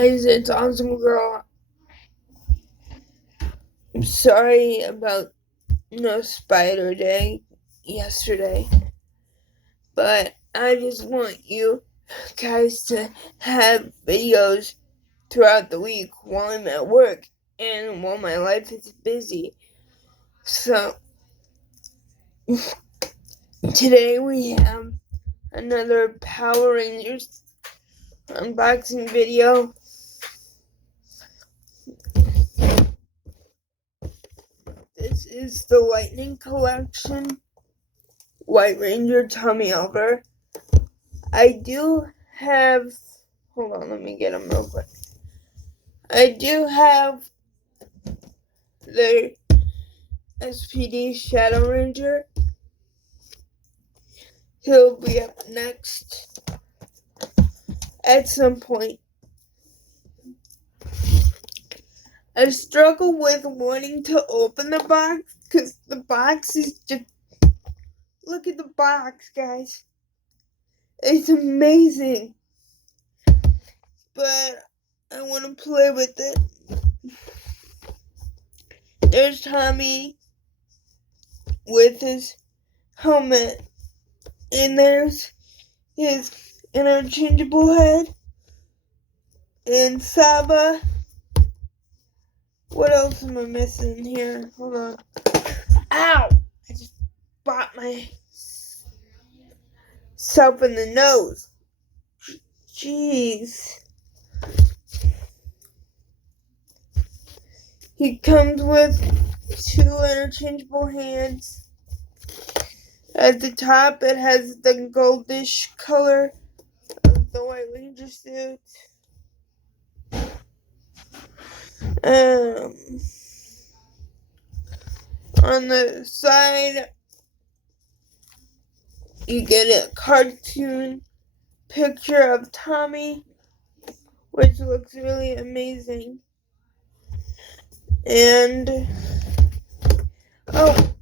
Guys, it's Awesome Girl. I'm sorry about no Spider Day yesterday, but I just want you guys to have videos throughout the week while I'm at work and while my life is busy. So, today we have another Power Rangers unboxing video. This is the Lightning Collection, White Ranger Tommy Oliver. I do have, hold on, let me get them real quick. I do have the SPD Shadow Ranger. He'll be up next at some point. I struggle with wanting to open the box because the box is just, look at the box, guys. It's amazing. But I want to play with it. There's Tommy with his helmet. And there's his interchangeable head. And Saba. What else am I missing here? Hold on. Ow! I just bought myself in the nose. Jeez. He comes with 2 interchangeable hands. At the top, it has the goldish color of the White Ranger suit. On the side, you get a cartoon picture of Tommy, which looks really amazing. And, oh,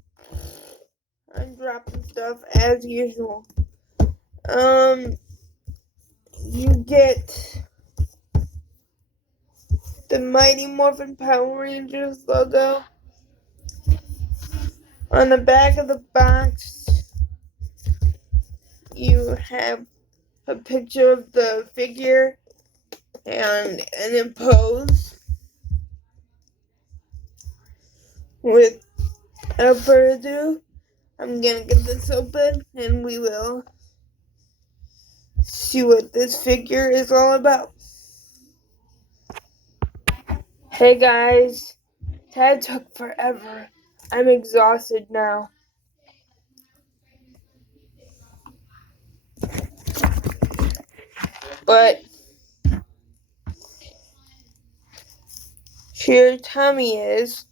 I'm dropping stuff as usual. You get the Mighty Morphin Power Rangers logo. On the back of the box, you have a picture of the figure and in pose. Without further ado, I'm gonna get this open and we will see what this figure is all about. Hey guys, that took forever. I'm exhausted now. But here Tommy is.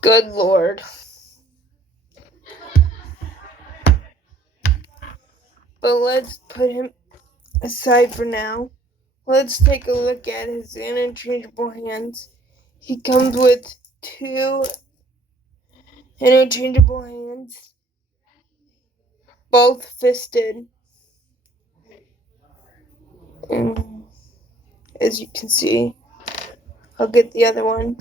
Good Lord. But let's put him aside for now. Let's take a look at his interchangeable hands. He comes with 2 interchangeable hands, both fisted. And as you can see, I'll get the other one.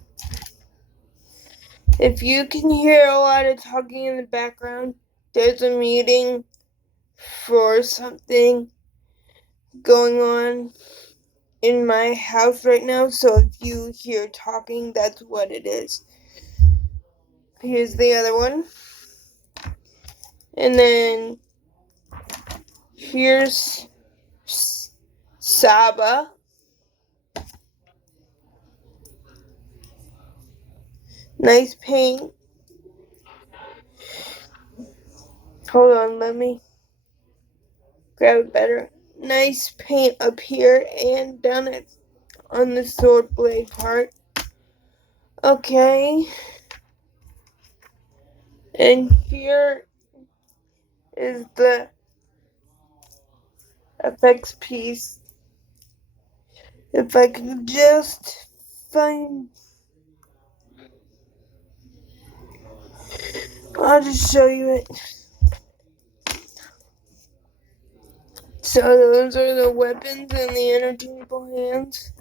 If you can hear a lot of talking in the background, there's a meeting for something going on in my house right now, so if you hear talking, that's what it is. Here's the other one. And then here's Saba. Nice paint. Hold on, let me grab it better. Nice paint up here and down it on the sword blade part. Okay. And here is the effects piece. If I can just find, I'll just show you it. So those are the weapons and the interchangeable hands.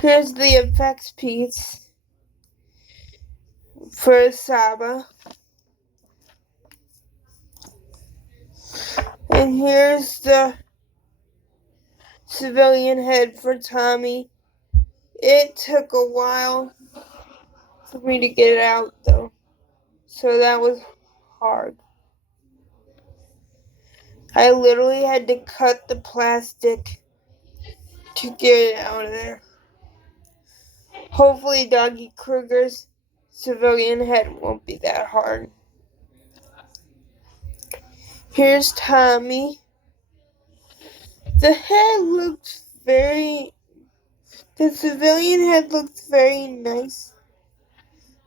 Here's the effects piece for Saba. And here's the civilian head for Tommy. It took a while for me to get it out though, so that was hard. I literally had to cut the plastic to get it out of there. Hopefully Doggy Kruger's civilian head won't be that hard. Here's Tommy. The civilian head looks very nice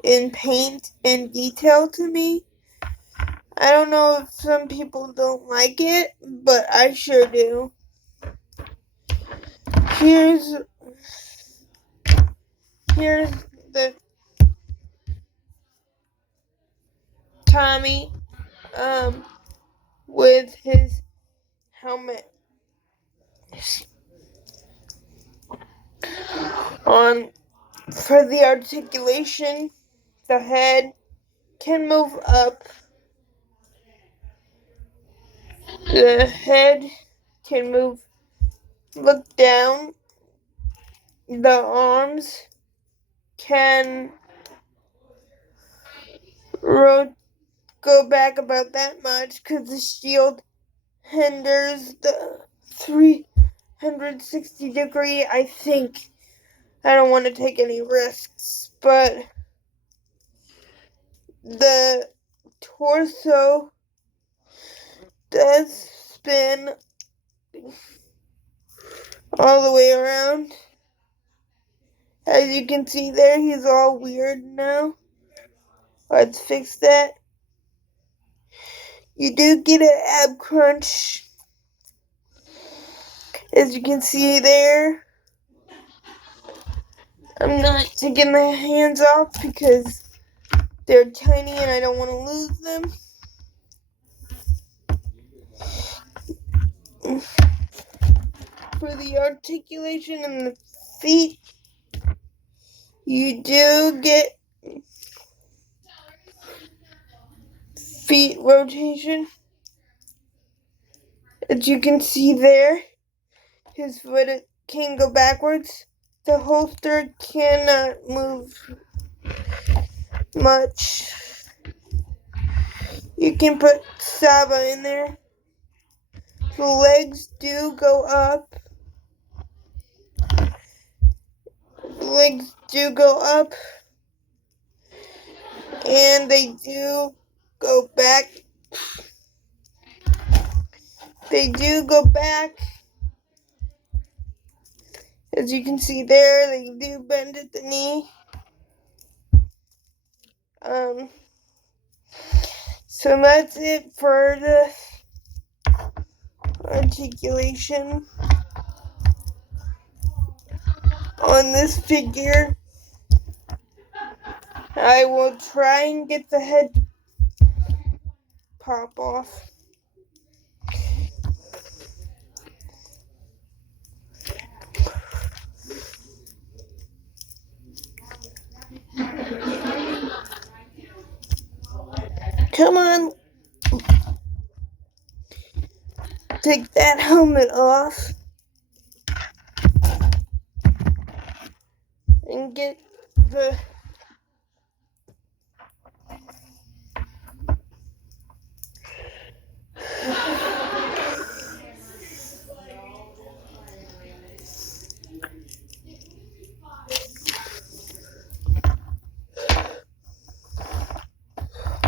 in paint and detail to me. I don't know if some people don't like it, but I sure do. Here's the Tommy with his helmet on. For the articulation, the head can move up. The head can look down. The arms can go back about that much because the shield hinders the 360-degree, I think. I don't want to take any risks, but the torso does spin all the way around. As you can see there, he's all weird now. Let's fix that. You do get an ab crunch, as you can see there. I'm not taking the hands off because they're tiny and I don't want to lose them. For the articulation and the feet, you do get feet rotation. As you can see there, his foot can go backwards. The holster cannot move much. You can put Saba in there. The legs do go up. The legs do go up. And they do go back. They do go back. As you can see there, they do bend at the knee. So that's it for the articulation on this figure. I will try and get the head to pop off. Come on. Take that helmet off. And get the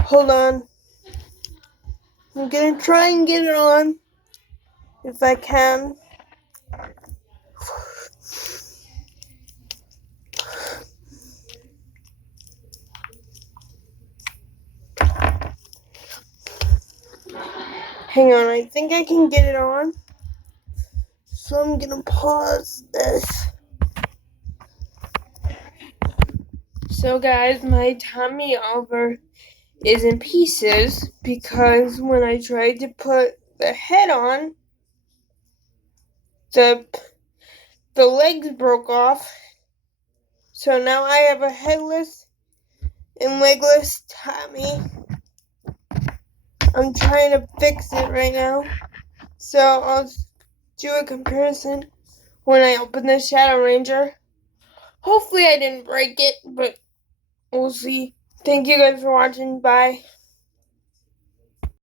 hold on. I'm gonna try and get it on if I can. Hang on, I think I can get it on. So I'm gonna pause this. So guys, my Tommy Oliver is in pieces because when I tried to put the head on, the legs broke off. So now I have a headless and legless Tommy. I'm trying to fix it right now. So I'll do a comparison when I open the Shadow Ranger. Hopefully I didn't break it, but we'll see. Thank you guys for watching. Bye.